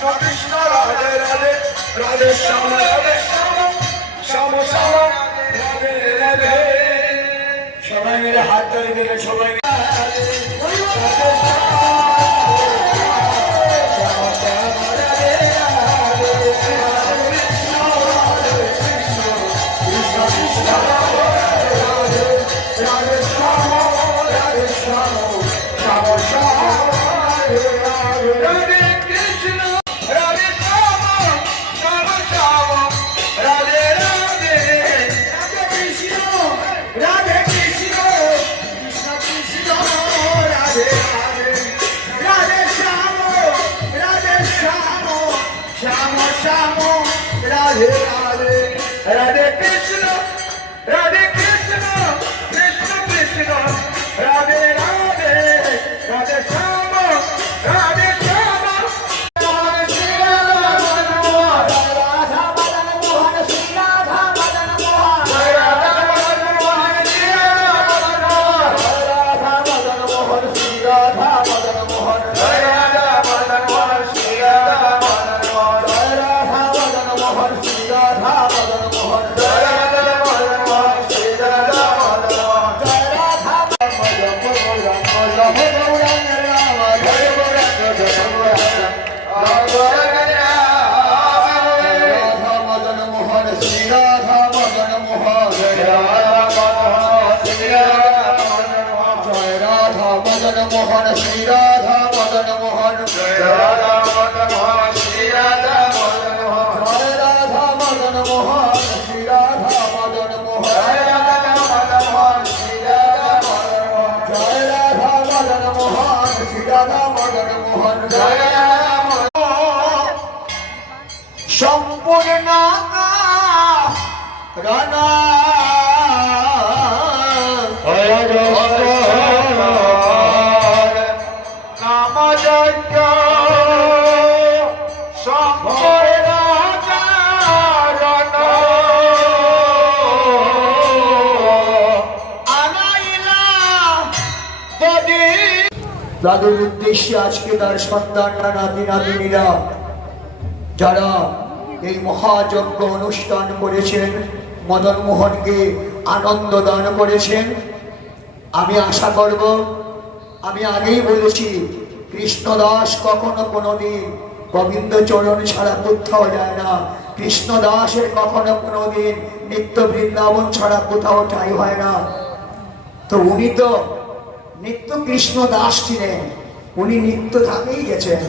কৃষ্ণ রাধে রাধে রাধে শ্যাম শ্যাম শ্যাম রাধে রাধে। সবাই মিলে হাত ধরে দিলে সবাই राधे राधे राधे कृष्ण कृष्ण कृष्ण राधे राधे राधे श्याम राधे श्याम। राधा मदन मोहन श्री राधा मदन मोहन राधा मदन मोहन श्री राधा मदन मोहन श्री राधा मदन मोहन राधा मदन मोहन श्री राधा मदन मोहन राधा मदन मोहन श्री राधा मदन मोहन राधा मदन मोहन श्री राधा मदन मोहन जय राधा मदन मोहन श्री राधा मदन मोहन जय राधा मदन मोहन श्री राधा मदन मोहन जय राधा मदन मोहन श्री राधा मदन मोहन जय राधा मदन मोहन श्री राधा मदन मोहन जय राधा मदन मोहन श्री राधा मदन मोहन जय राधा मदन मोहन श्री राधा मदन मोहन जय राधा সম্পূর্ণ রানা নাম যজ্ঞ সম্পূর্ণ তাদের উদ্দেশ্যে আজকে তার সন্তানরা নাতি নাতিনীরা যারা এই মহাযজ্ঞ অনুষ্ঠান করেছেন মদন মোহনকে আনন্দ দান করেছেন, আমি আশা করব, আমি আগেই বলেছি কৃষ্ণদাস কখনো কোনোদিন গোবিন্দ চরণ ছাড়া কোথাও যায় না। কৃষ্ণদাসের কখনো কোনোদিন নিত্য বৃন্দাবন ছাড়া কোথাও ঠাঁই হয় না। তো উনি তো নিত্য কৃষ্ণদাস ছিলেন, উনি নিত্য ধামেই গেছেন।